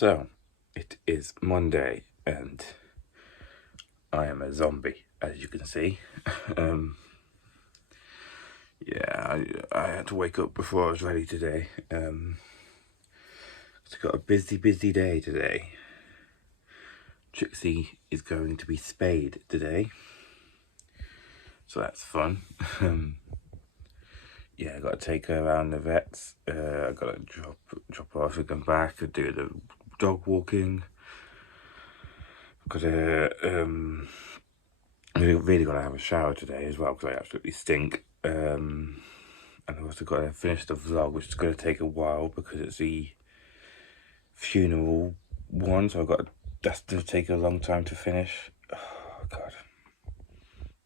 So, it is Monday, and I am a zombie, as you can see. um, yeah, I had to wake up before I was ready today. It's got a busy day today. Trixie is going to be spayed today, so that's fun. Yeah, I got to take her around the vets. I got to drop her off and come back and do the dog walking. Got to I really got to have a shower today as well because I absolutely stink. And I've also got to finish the vlog, which is going to take a while because it's the funeral one, so that's going to take a long time to finish. Oh god,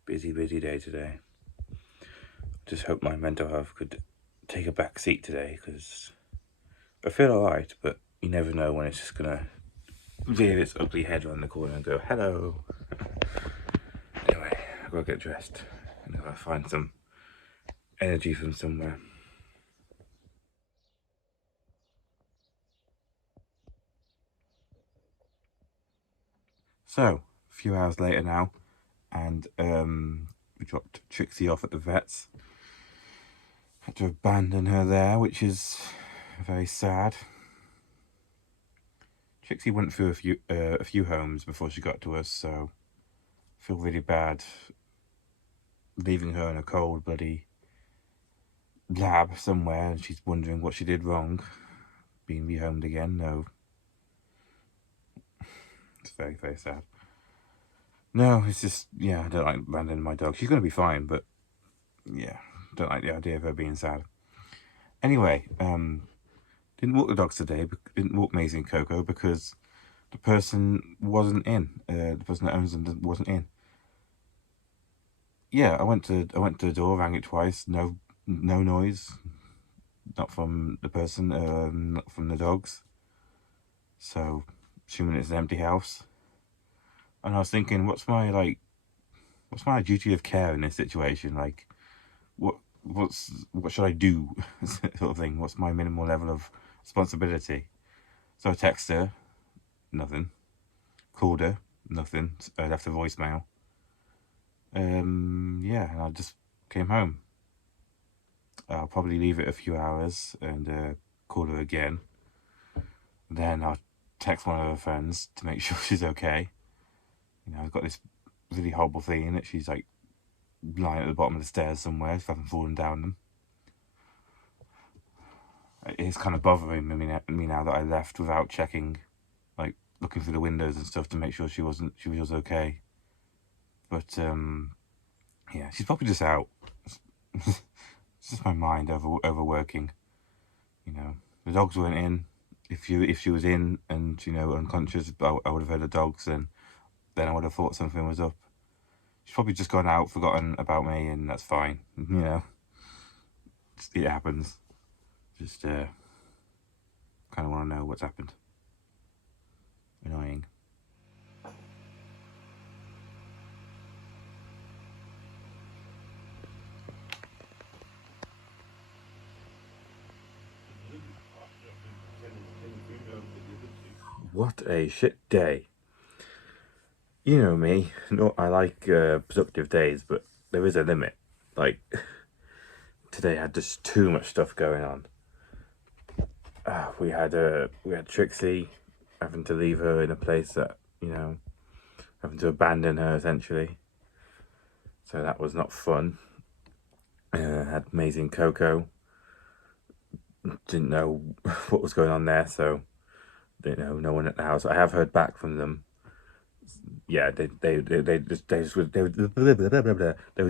busy day today. Just hope my mental health could take a back seat today because I feel alright, but you never know when it's just gonna rear its ugly head around the corner and go hello. Anyway, I've got to get dressed and I've got to find some energy from somewhere. So, a few hours later now, and we dropped Trixie off at the vet's. Had to abandon her there, which is very sad. Trixie went through a few homes before she got to us, so I feel really bad leaving her in a cold bloody lab somewhere, and she's wondering what she did wrong, being rehomed again. No, it's very sad. No, it's just, yeah, I don't like abandoning my dog. She's going to be fine, but yeah, don't like the idea of her being sad. Anyway, didn't walk the dogs today, didn't walk Maisie and Coco because the person wasn't in. The person that owns them wasn't in. Yeah, I went to the door, rang it twice, no noise. Not from the person, not from the dogs. So, assuming it's an empty house. And I was thinking, what's my duty of care in this situation? Like, what should I do, sort of thing? What's my minimal level of responsibility? So I texted her, nothing. Called her, nothing. I left a voicemail. Yeah, and I just came home. I'll probably leave it a few hours and call her again. Then I'll text one of her friends to make sure she's okay. You know, I've got this really horrible feeling that she's like lying at the bottom of the stairs somewhere, if I haven't fallen down them. It is kind of bothering me now that I left without checking, like looking through the windows and stuff to make sure she was okay. But yeah, she's probably just out. It's just my mind overworking. You know, the dogs weren't in. If she was in and, you know, unconscious, I would have heard the dogs, and then I would have thought something was up. She's probably just gone out, forgotten about me, and that's fine. You know, it happens. Just kind of want to know what's happened. Annoying. What a shit day. You know me, no, I like productive days, but there is a limit. Like, today had just too much stuff going on. We had Trixie, having to leave her in a place that, you know, having to abandon her essentially. So that was not fun. Had Maisie and Coco. Didn't know what was going on there, so didn't know no one at the house. I have heard back from them. Yeah, they were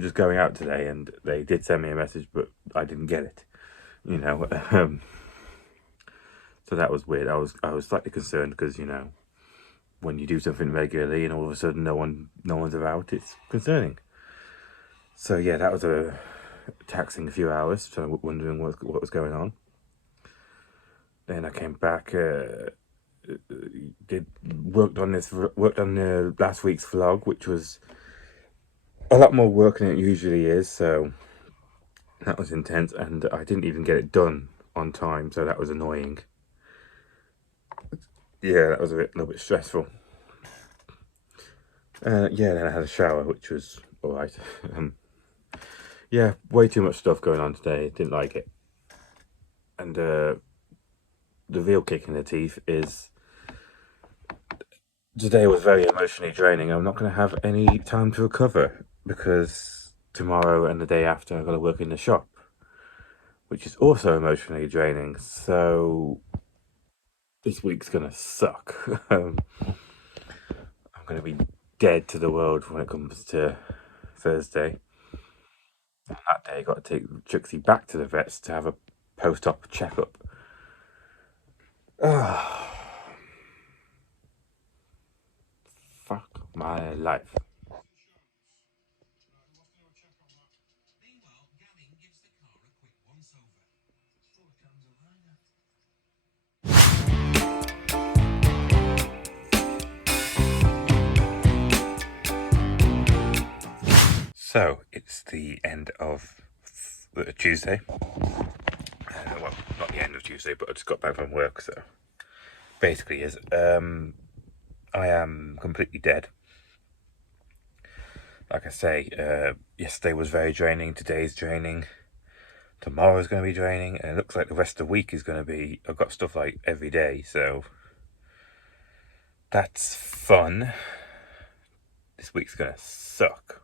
just going out today, and they did send me a message, but I didn't get it. You know, so that was weird. I was slightly concerned because, you know, when you do something regularly and all of a sudden no one's about, it's concerning. So yeah, that was a taxing few hours, so wondering what was going on. Then I came back, worked on the last week's vlog, which was a lot more work than it usually is, so that was intense, and I didn't even get it done on time, so that was annoying. yeah, that was a little bit stressful. Yeah, then I had a shower, which was alright. Yeah, way too much stuff going on today. Didn't like it. And the real kick in the teeth is today was very emotionally draining. I'm not going to have any time to recover because tomorrow and the day after I've got to work in the shop, which is also emotionally draining. So this week's going to suck. I'm going to be dead to the world when it comes to Thursday. On that day, I got to take Trixie back to the vets to have a post-op checkup. Fuck my life. So it's the end of Tuesday. Well, not the end of Tuesday, but I just got back from work, so basically is I am completely dead. Like I say, yesterday was very draining, today's draining, tomorrow's going to be draining, and it looks like the rest of the week is going to be, I've got stuff like every day, so that's fun. This week's going to suck.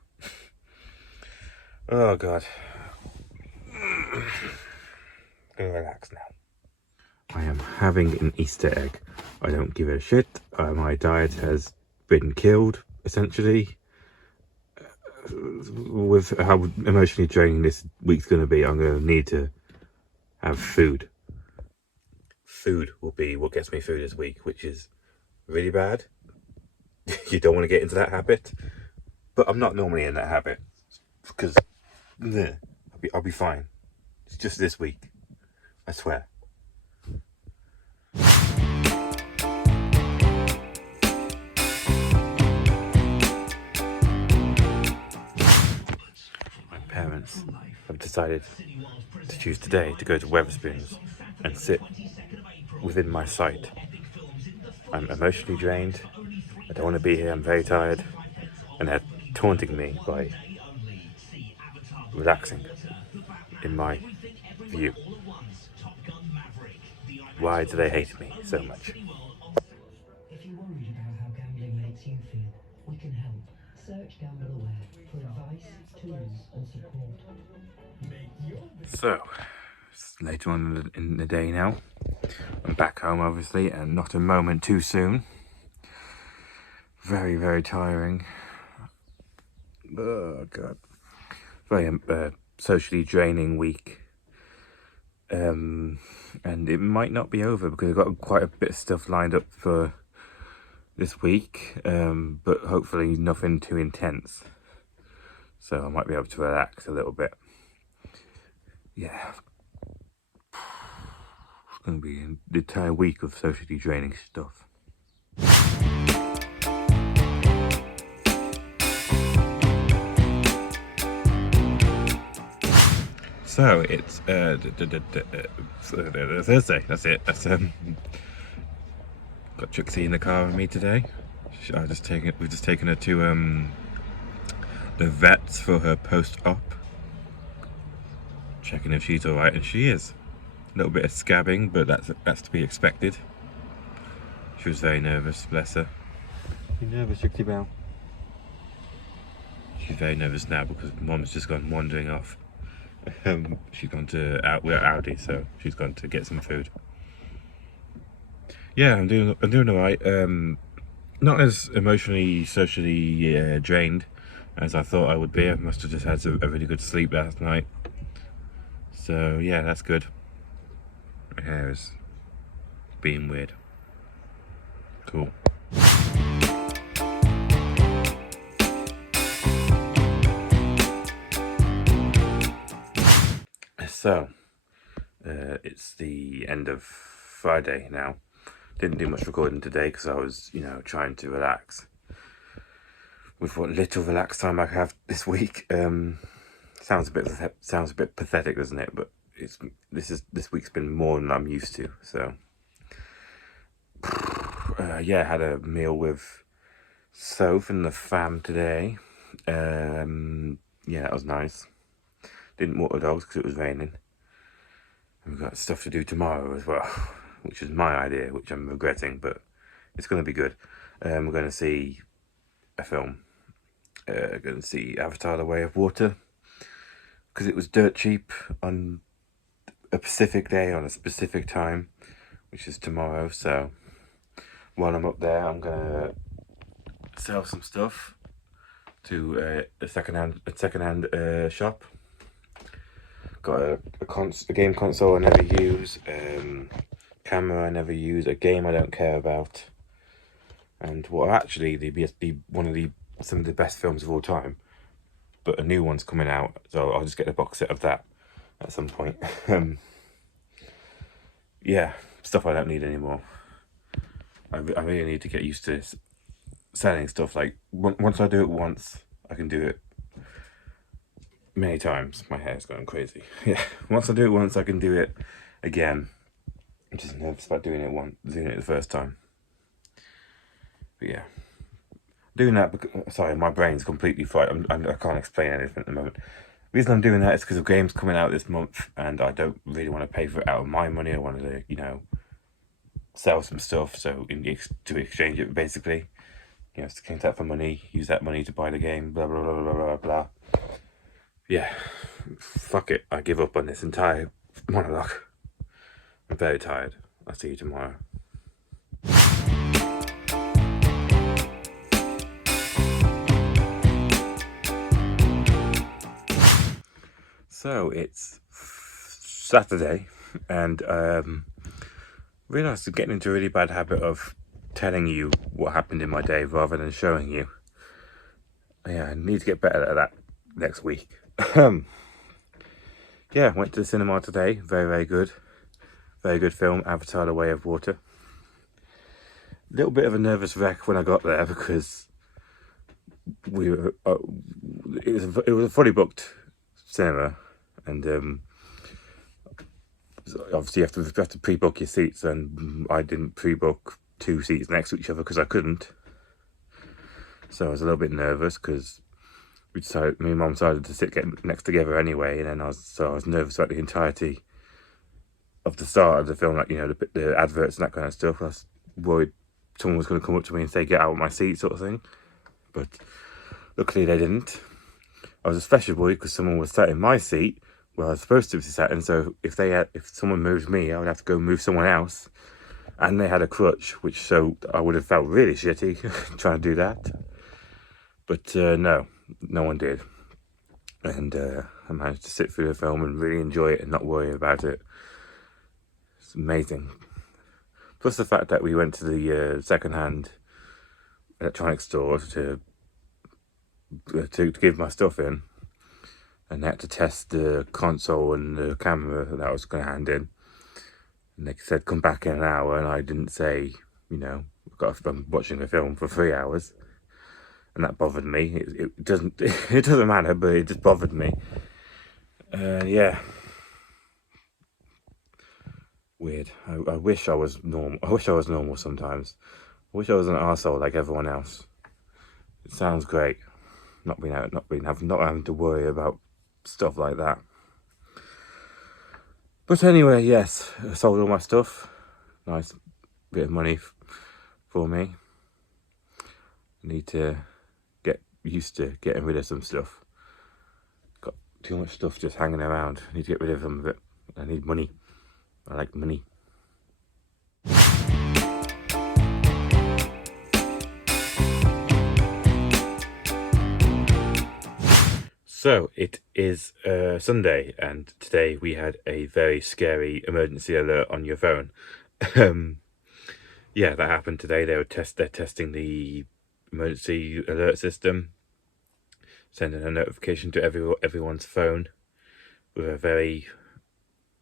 Oh god. Gonna relax now. I am having an Easter egg. I don't give a shit. My diet has been killed, essentially. With how emotionally draining this week's going to be, I'm going to need to have food. Food will be what gets me through this week, which is really bad. You don't want to get into that habit. But I'm not normally in that habit. Because I'll be fine. It's just this week. I swear. My parents have decided to choose today to go to Wetherspoons and sit within my sight. I'm emotionally drained. I don't want to be here. I'm very tired. And they're taunting me by relaxing in my view. Why do they hate me so much? If you're worried about how gambling makes you feel, we can help. Search Gamble Aware for advice, tools and support. So, it's later on in the day now. I'm back home, obviously, and not a moment too soon. Very, very tiring. Oh, God. Very socially draining week. And it might not be over because I've got quite a bit of stuff lined up for this week, but hopefully nothing too intense. So I might be able to relax a little bit. Yeah. It's going to be an entire week of socially draining stuff. So it's Thursday. That's it. That's got Trixie in the car with me today. We've just taken her to the vets for her post-op, checking if she's all right, and she is. A little bit of scabbing, but that's to be expected. She was very nervous, bless her. You nervous, Trixie Bell? She's very nervous now because Mom's just gone wandering off. She's gone to we're at Aldi, so she's gone to get some food. Yeah, I'm doing all right. Not as emotionally, socially drained as I thought I would be. I must have just had a really good sleep last night. So yeah, that's good. My hair is being weird. Cool. So, it's the end of Friday now. Didn't do much recording today because I was, trying to relax. With what little relax time I have this week, sounds a bit pathetic, doesn't it? But this week's been more than I'm used to. So, yeah, had a meal with Soph and the fam today. Yeah, that was nice. Didn't walk the dogs because it was raining. And we've got stuff to do tomorrow as well, which is my idea, which I'm regretting, but it's going to be good. We're going to see a film. Going to see Avatar: The Way of Water because it was dirt cheap on a specific day on a specific time, which is tomorrow. So while I'm up there, I'm gonna sell some stuff to a secondhand shop. Got a game console I never use, camera I never use, a game I don't care about, and what are actually some of the best films of all time. But a new one's coming out, so I'll just get the box set of that at some point. Yeah, stuff I don't need anymore. I really need to get used to selling stuff. Like once I do it once, I can do it many times. My hair's going crazy. Yeah, once I do it once, I can do it again. I'm just nervous about doing it the first time. But yeah, doing that because, sorry, my brain's completely fried. I can't explain anything at the moment. The reason I'm doing that is because the game's coming out this month, and I don't really want to pay for it out of my money. I wanted to, sell some stuff, so to exchange it, basically. To exchange that for money, use that money to buy the game, blah, blah, blah, blah, blah, blah. Yeah, fuck it. I give up on this entire monologue. I'm very tired. I'll see you tomorrow. So it's Saturday, and realised I'm getting into a really bad habit of telling you what happened in my day rather than showing you. Yeah, I need to get better at that next week. Yeah, went to the cinema today. Very, very good. Very good film, Avatar: The Way of Water. A little bit of a nervous wreck when I got there because it was a fully booked cinema, and obviously you have to pre-book your seats, and I didn't pre-book 2 seats next to each other because I couldn't. So I was a little bit nervous because me and Mum decided to get next together anyway, and then I was nervous about the entirety of the start of the film, like the adverts and that kind of stuff. I was worried someone was going to come up to me and say "get out of my seat" sort of thing, but luckily they didn't. I was especially worried because someone was sat in my seat where I was supposed to be sat in, so if someone moved me, I would have to go move someone else, and they had a crutch, so I would have felt really shitty trying to do that. But no one did, and I managed to sit through the film and really enjoy it and not worry about it. It's amazing. Plus the fact that we went to the second-hand electronics store to give my stuff in, and they had to test the console and the camera that I was going to hand in, and they said come back in an hour, and I didn't say, I'm watching a film for 3 hours, and that bothered me. It doesn't matter, but it just bothered me. Yeah, weird. I wish I was normal. I wish I was normal sometimes. I wish I was an arsehole like everyone else. It sounds great, not having to worry about stuff like that. But anyway, yes, I sold all my stuff. Nice bit of money for me. I need to get used to getting rid of some stuff. Got too much stuff just hanging around. I need to get rid of some of it. I need money. I like money. So it is Sunday, and today we had a very scary emergency alert on your phone. Yeah, that happened today. They're testing the emergency alert system, sending a notification to everyone's phone with a very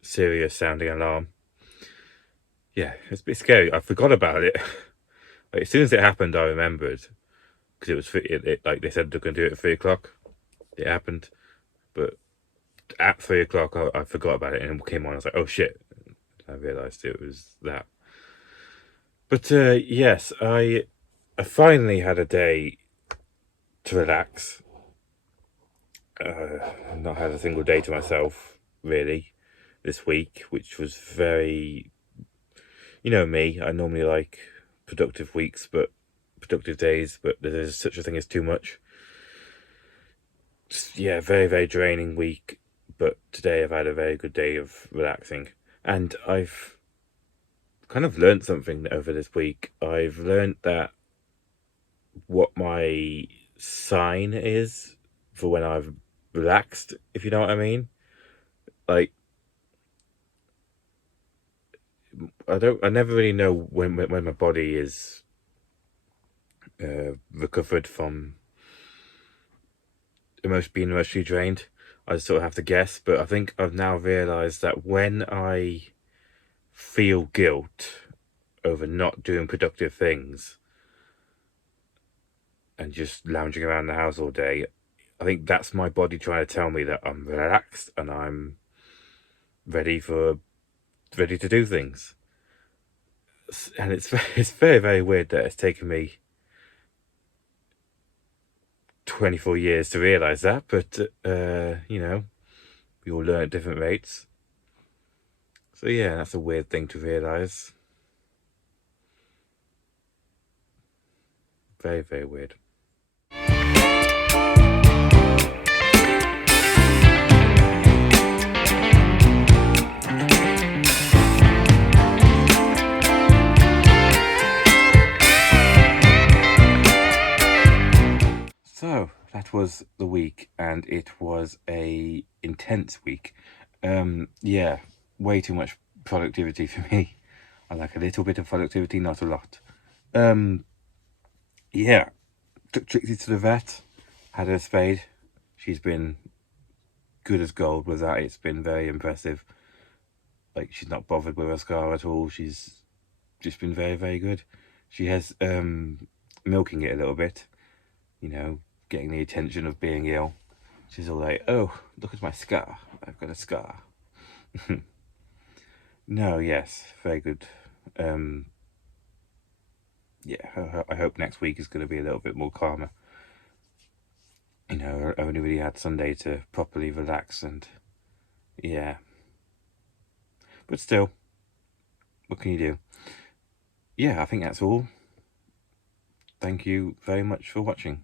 serious sounding alarm. Yeah, it's a bit scary. I forgot about it. Like, as soon as it happened, I remembered, because like they said they're going to do it at 3 o'clock. It happened, but at 3 o'clock I forgot about it, and it came on. I was like, oh shit. I realised it was that. But yes, I finally had a day to relax. I've not had a single day to myself really this week, which was very, you know me. I normally like productive weeks, but productive days, but there's such a thing as too much. Just, yeah, very very draining week. But today I've had a very good day of relaxing, and I've kind of learned something over this week. I've learned that what my sign is for when I've relaxed, if you know what I mean. Like, I never really know when my body is recovered from being emotionally drained. I sort of have to guess, but I think I've now realised that when I feel guilt over not doing productive things and just lounging around the house all day, I think that's my body trying to tell me that I'm relaxed and I'm ready to do things. And it's very very weird that it's taken me 24 years to realise that, but you know, we all learn at different rates. So yeah, that's a weird thing to realise. Very very weird. So that was the week, and it was a intense week. Yeah, way too much productivity for me. I like a little bit of productivity, not a lot. Yeah, took Trixie to the vet, had her spayed. She's been good as gold with that. It's been very impressive. Like, she's not bothered with her scar at all. She's just been very very good. She has milking it a little bit, you know, getting the attention of being ill. She's all like, oh, look at my scar. I've got a scar. No, yes, very good. Yeah, I hope next week is going to be a little bit more calmer. You know, I only really had Sunday to properly relax, and yeah. But still, what can you do? Yeah, I think that's all. Thank you very much for watching.